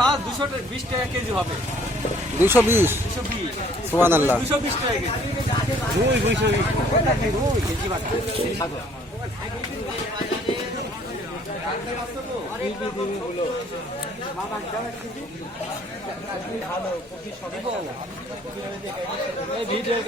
মাছ দুশো বিশ টাকা কেজি হবে। দুশো বিশ। সোহান আল্লাহ দুইশো ভিডিও